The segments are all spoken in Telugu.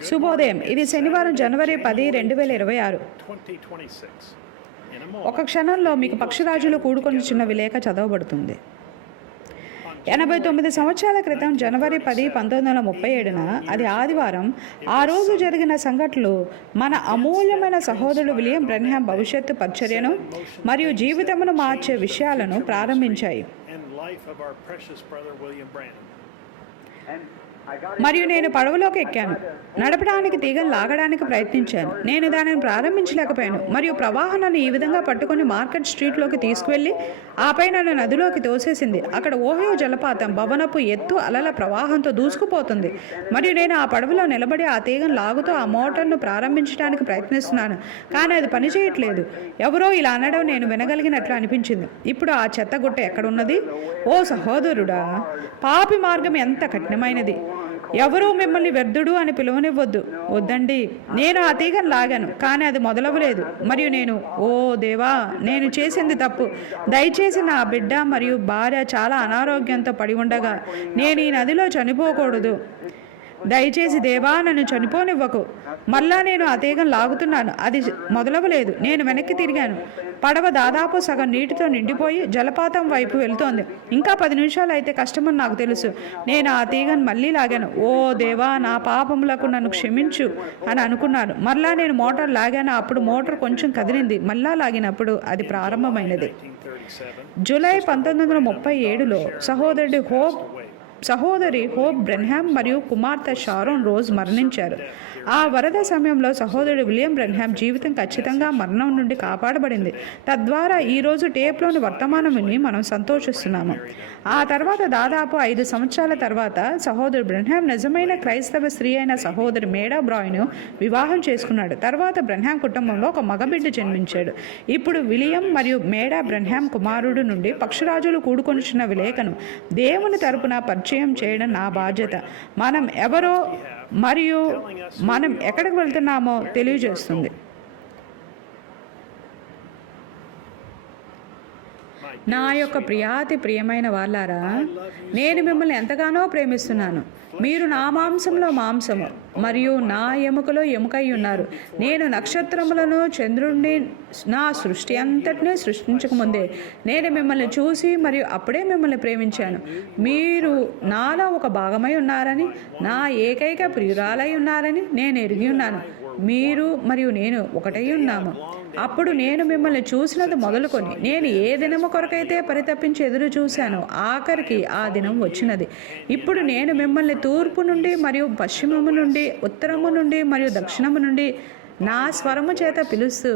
శుభోదయం. ఇది శనివారం జనవరి 10, 2026. ఒక క్షణంలో మీకు పక్షిరాజులు కూడుకొని చిన్న విలేఖ చదవబడుతుంది. 89 సంవత్సరాల క్రితం జనవరి 10, 1937న అది ఆదివారం. ఆ రోజు జరిగిన సంఘటనలు మన అమూల్యమైన సహోదరుడు విలియం బ్రెన్హామ్ భవిష్యత్తు పరిచర్యను మరియు జీవితమును మార్చే విషయాలను ప్రారంభించాయి. మరియు నేను పడవలోకి ఎక్కాను. నడపడానికి తీగను లాగడానికి ప్రయత్నించాను. నేను దానిని ప్రారంభించలేకపోయాను మరియు ప్రవాహం నన్ను ఈ విధంగా పట్టుకొని మార్కెట్ స్ట్రీట్లోకి తీసుకువెళ్ళి ఆపై నన్ను నదిలోకి తోసేసింది. అక్కడ ఓహియో జలపాతం భవనపు ఎత్తు అలల ప్రవాహంతో దూసుకుపోతుంది మరియు నేను ఆ పడవలో నిలబడి ఆ తీగను లాగుతూ ఆ మోటార్ను ప్రారంభించడానికి ప్రయత్నిస్తున్నాను, కానీ అది పనిచేయట్లేదు. ఎవరో ఇలా అనడం నేను వినగలిగినట్లు అనిపించింది. ఇప్పుడు ఆ చెత్తగుట్ట ఎక్కడున్నది? ఓ సహోదరుడా, పాపి మార్గం ఎంత కఠినమైనది! ఎవరూ మిమ్మల్ని వ్యర్థుడు అని పిలువనివ్వద్దు. వద్దండి. నేను ఆ తీగను లాగాను, కానీ అది మొదలవ్వలేదు. మరియు నేను, ఓ దేవా, నేను చేసింది తప్పు. దయచేసి నా బిడ్డ మరియు భార్య చాలా అనారోగ్యంతో పడి ఉండగా నేను ఈ నదిలో చనిపోకూడదు. దయచేసి దేవా, నన్ను చనిపోనివ్వకు. మళ్ళా నేను ఆ తీగను లాగుతున్నాను, అది మొదలవ్వలేదు. నేను వెనక్కి తిరిగాను. పడవ దాదాపు సగం నీటితో నిండిపోయి జలపాతం వైపు వెళుతోంది. ఇంకా 10 నిమిషాలు అయితే కష్టమని నాకు తెలుసు. నేను ఆ తీగను మళ్ళీ లాగాను. ఓ దేవా, నా పాపములకు నన్ను క్షమించు అని అనుకున్నాను. మళ్ళా నేను మోటార్ లాగాను. అప్పుడు మోటార్ కొంచెం కదిలింది. మళ్ళా లాగినప్పుడు అది ప్రారంభమైనది. జూలై 1937లో సహోదరి హోప్ బ్రెన్హామ్ మరియు కుమార్తె షారోన్ రోజ్ మరణించారు. ఆ వరద సమయంలో సహోదరుడు విలియం బ్రెన్హామ్ జీవితం ఖచ్చితంగా మరణం నుండి కాపాడబడింది. తద్వారా ఈరోజు టేప్లోని వర్తమానం విని మనం సంతోషిస్తున్నాము. ఆ తర్వాత దాదాపు 5 సంవత్సరాల తర్వాత సహోదరుడు బ్రెన్హామ్ నిజమైన క్రైస్తవ స్త్రీ అయిన సహోదరి మేడా బ్రాయ్ను వివాహం చేసుకున్నాడు. తర్వాత బ్రెన్హామ్ కుటుంబంలో ఒక మగబిడ్డ జన్మించాడు. ఇప్పుడు విలియం మరియు మేడా బ్రెన్హామ్ కుమారుడు నుండి పక్షిరాజులు కూడుకొనిచున్న విలేఖను దేవుని తరపున పరిచయం చేయడం నా బాధ్యత. మనం ఎవరో మరియు మనం ఎక్కడికి వెళ్తున్నామో తెలియజేస్తుంది. నా యొక్క ప్రియమైన వాళ్ళారా, నేను మిమ్మల్ని ఎంతగానో ప్రేమిస్తున్నాను. మీరు నా మాంసంలో మాంసము మరియు నా ఎముకలో ఎముకై ఉన్నారు. నేను నక్షత్రములను, చంద్రుడిని, నా సృష్టి అంతటినీ సృష్టించకముందే నేను మిమ్మల్ని చూసి మరియు అప్పుడే మిమ్మల్ని ప్రేమించాను. మీరు నాలో ఒక భాగమై ఉన్నారని, నా ఏకైక ప్రియురాలై ఉన్నారని నేను ఎరిగి ఉన్నాను. మీరు మరియు నేను ఒకటై ఉన్నాము. అప్పుడు నేను మిమ్మల్ని చూసినది మొదలుకొని నేను ఏ దినము కొరకైతే పరితపించి ఎదురు చూశానో ఆఖరికి ఆ దినం వచ్చినది. ఇప్పుడు నేను మిమ్మల్ని తూర్పు నుండి మరియు పశ్చిమము నుండి, ఉత్తరము నుండి మరియు దక్షిణము నుండి నా స్వరము చేత పిలుస్తూ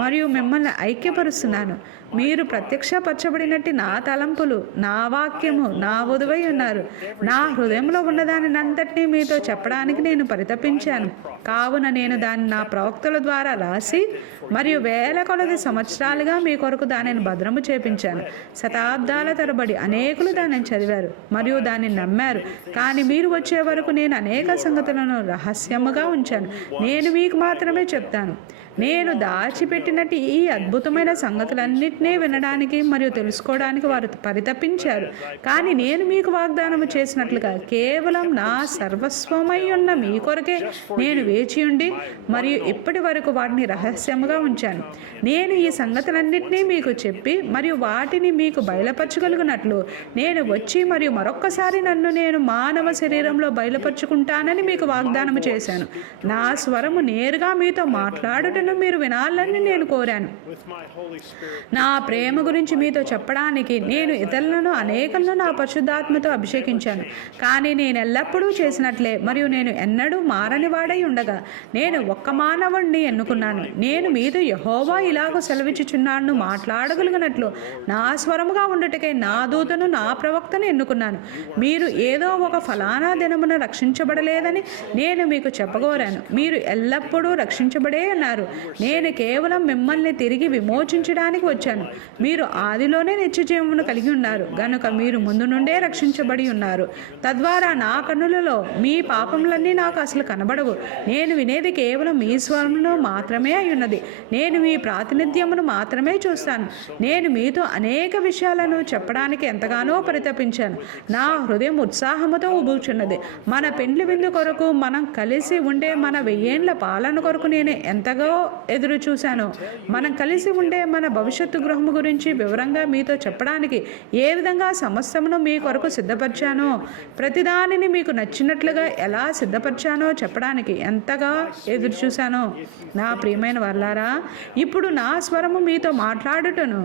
మరియు మిమ్మల్ని ఐక్యపరుస్తున్నాను. మీరు ప్రత్యక్షపరచబడినట్టు నా తలంపులు, నా వాక్యము నా వధువై ఉన్నారు. నా హృదయంలో ఉన్నదానిని అంతటినీ మీతో చెప్పడానికి నేను పరితపించాను. కావున నేను దాన్ని నా ప్రవక్తల ద్వారా రాసి మరియు వేల కొలది సంవత్సరాలుగా మీ కొరకు దానిని భద్రము చేపించాను. శతాబ్దాల తరబడి అనేకులు దానిని చదివారు మరియు దాన్ని నమ్మారు. కానీ మీరు వచ్చే వరకు నేను అనేక సంగతులను రహస్యముగా ఉంచాను. నేను మీకు మాత్రమే చెప్తాను. నేను దాచిపెట్టినట్టు ఈ అద్భుతమైన సంగతులన్నింటినీ వినడానికి మరియు తెలుసుకోవడానికి వారు పరితపించారు. కానీ నేను మీకు వాగ్దానము చేసినట్లుగా కేవలం నా సర్వస్వమై ఉన్న మీ కొరకే నేను వేచి ఉండి మరియు ఇప్పటి వరకు వాటిని రహస్యముగా ఉంచాను. నేను ఈ సంగతులన్నింటినీ మీకు చెప్పి మరియు వాటిని మీకు బయలుపరచగలిగినట్లు నేను వచ్చి మరియు మరొక్కసారి నన్ను నేను మానవ శరీరంలో బయలుపరుచుకుంటానని మీకు వాగ్దానము చేశాను. నా స్వరము నేరుగా మీతో మాట్లాడుట మీరు వినాలని నేను కోరాను. నా ప్రేమ గురించి మీతో చెప్పడానికి నేను ఇతరులను అనేకలను నా పరిశుద్ధాత్మతో అభిషేకించాను. కానీ నేను ఎల్లప్పుడూ చేసినట్లే మరియు నేను ఎన్నడూ మారని వాడై ఉండగా నేను ఒక్క మానవుణ్ణి ఎన్నుకున్నాను. నేను మీతో యెహోవా ఇలాగ సెలవిచ్చుచున్నాను మాట్లాడగలిగినట్లు నా స్వరముగా ఉండటకే నా దూతను, నా ప్రవక్తను ఎన్నుకున్నాను. మీరు ఏదో ఒక ఫలానా దినమున రక్షించబడలేదని నేను మీకు చెప్పగోరాను. మీరు ఎల్లప్పుడూ రక్షించబడే ఉన్నారు. నేను కేవలం మిమ్మల్ని తిరిగి విమోచించడానికి వచ్చాను. రక్షించాను. మీరు ఆదిలోనే నిత్య జీవమును కలిగి ఉన్నారు గనుక మీరు ముందు నుండే రక్షించబడి ఉన్నారు. తద్వారా నా కన్నులలో మీ పాపములన్నీ నాకు అసలు కనబడవు. నేను వినేది కేవలం మీ స్వరమును మాత్రమే అయి ఉన్నది. నేను మీ ప్రాతినిధ్యమును మాత్రమే చూస్తాను. నేను మీతో అనేక విషయాలను చెప్పడానికి ఎంతగానో పరితపించాను. నా హృదయం ఉత్సాహముతో ఉబూచున్నది. మన పెండ్లి విందు కొరకు మనం కలిసి ఉండే మన 1000 ఏండ్ల పాలన కొరకు నేను ఎంతగా ఎదురు చూశాను. మనం కలిసి ఉండే మన భవిష్యత్తు గృహము గురించి వివరంగా మీతో చెప్పడానికి ఏ విధంగా సమస్తమును మీ కొరకు సిద్ధపరిచానో, ప్రతిదానిని మీకు నచ్చినట్లుగా ఎలా సిద్ధపరిచానో చెప్పడానికి ఎంతగా ఎదురు చూశానో. నా ప్రియమైన వారలారా, ఇప్పుడు నా స్వరము మీతో మాట్లాడుటను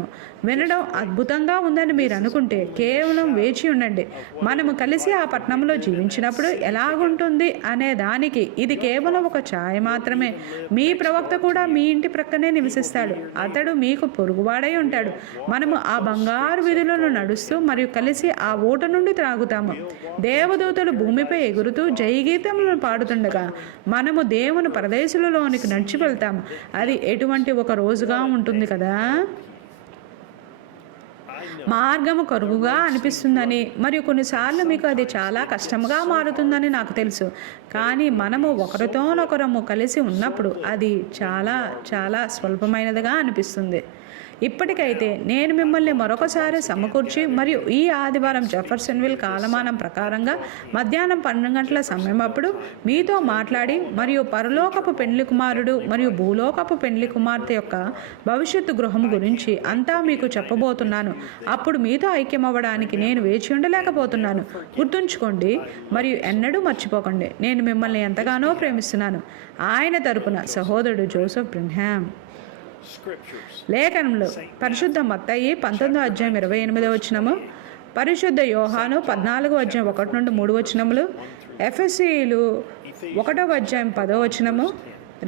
వినడం అద్భుతంగా ఉందని మీరు అనుకుంటే కేవలం వేచి ఉండండి. మనము కలిసి ఆ పట్టణంలో జీవించినప్పుడు ఎలాగుంటుంది అనే దానికి ఇది కేవలం ఒక ఛాయ మాత్రమే. మీ ప్రవక్త కూడా మీ ఇంటి ప్రక్కనే నివసిస్తాడు. అతడు మీకు పొరుగువాడై ఉంటాడు. మనము ఆ బంగారు వీధులను నడుస్తూ మరియు కలిసి ఆ ఊట నుండి త్రాగుతాము. దేవదూతలు భూమిపై ఎగురుతూ జయగీతములను పాడుతుండగా మనము దేవుని పరదేశులలోనికి నడిచి వెళ్తాము. అది ఎటువంటి ఒక రోజుగా ఉంటుంది కదా. మార్గము కరువుగా అనిపిస్తుందని మరియు కొన్నిసార్లు మీకు అది చాలా కష్టంగా మారుతుందని నాకు తెలుసు. కానీ మనము ఒకరితోనొకరము కలిసి ఉన్నప్పుడు అది చాలా చాలా స్వల్పమైనదిగా అనిపిస్తుంది. ఇప్పటికైతే నేను మిమ్మల్ని మరొకసారి సమకూర్చి మరియు ఈ ఆదివారం జెఫర్సన్విల్ కాలమానం ప్రకారంగా మధ్యాహ్నం 12 గంటల సమయం అప్పుడు మీతో మాట్లాడి మరియు పరలోకపు పెండ్లి కుమారుడు మరియు భూలోకపు పెండ్లి కుమార్తె యొక్క భవిష్యత్తు గృహం గురించి అంతా మీకు చెప్పబోతున్నాను. అప్పుడు మీతో ఐక్యమవ్వడానికి నేను వేచి ఉండలేకపోతున్నాను. గుర్తుంచుకోండి మరియు ఎన్నడూ మర్చిపోకండి, నేను మిమ్మల్ని ఎంతగానో ప్రేమిస్తున్నాను. ఆయన తరపున సహోదరుడు జోసెఫ్ బ్రెన్హామ్. లేఖనంలో పరిశుద్ధ మత్తయి 19వ అధ్యాయం 28వ వచనము, పరిశుద్ధ యోహాను 14వ అధ్యాయం 1 నుండి 3 వచనములు, ఎఫెసీయులు 1వ అధ్యాయం 10వ వచనము,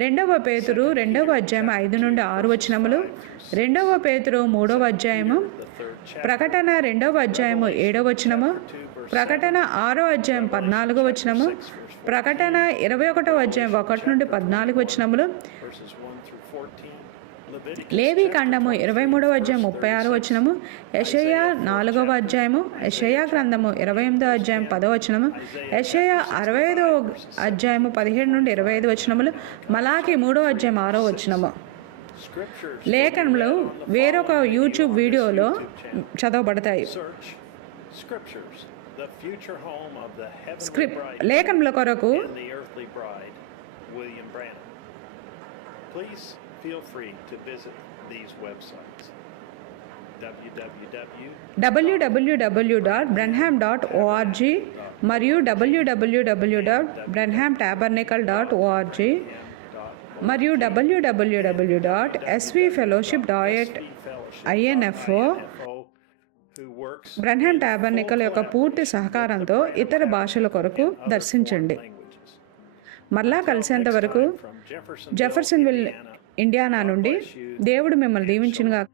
2వ పేతురు 2వ అధ్యాయం 5 నుండి 6 వచనములు, 2వ పేతురు 3వ అధ్యాయము, ప్రకటన 2వ అధ్యాయము 7వ వచనము, ప్రకటన 6వ అధ్యాయం 14వ వచనము, ప్రకటన 21వ అధ్యాయం 1 నుండి 14 వచనములు, లేవి కాండము 23వ అధ్యాయం 36 వచనము, యెషయా 4వ అధ్యాయము, యెషయా గ్రంథము 28వ అధ్యాయం 10వ వచనము, యెషయా 65వ అధ్యాయము 17 నుండి 25 వచనములు, మలాకి 3వ అధ్యాయం 6వ వచనము. లేఖనంలో వేరొక యూట్యూబ్ వీడియోలో చదవబడతాయి. లేఖనంల కొరకు feel free to visit these websites. www.branham.org మరియు www.branhamtabernacle.org మరియు www.svfellowship.info. బ్రన్హామ్ టాబర్నికల్ యొక్క పూర్తి సహకారంతో ఇతర భాషల కొరకు దర్శించండి. మరలా కలిసేంత వరకు జెఫర్సన్విల్, ఇండియానా నుండి దేవుడు మిమ్మల్ని దీవించునుగాక.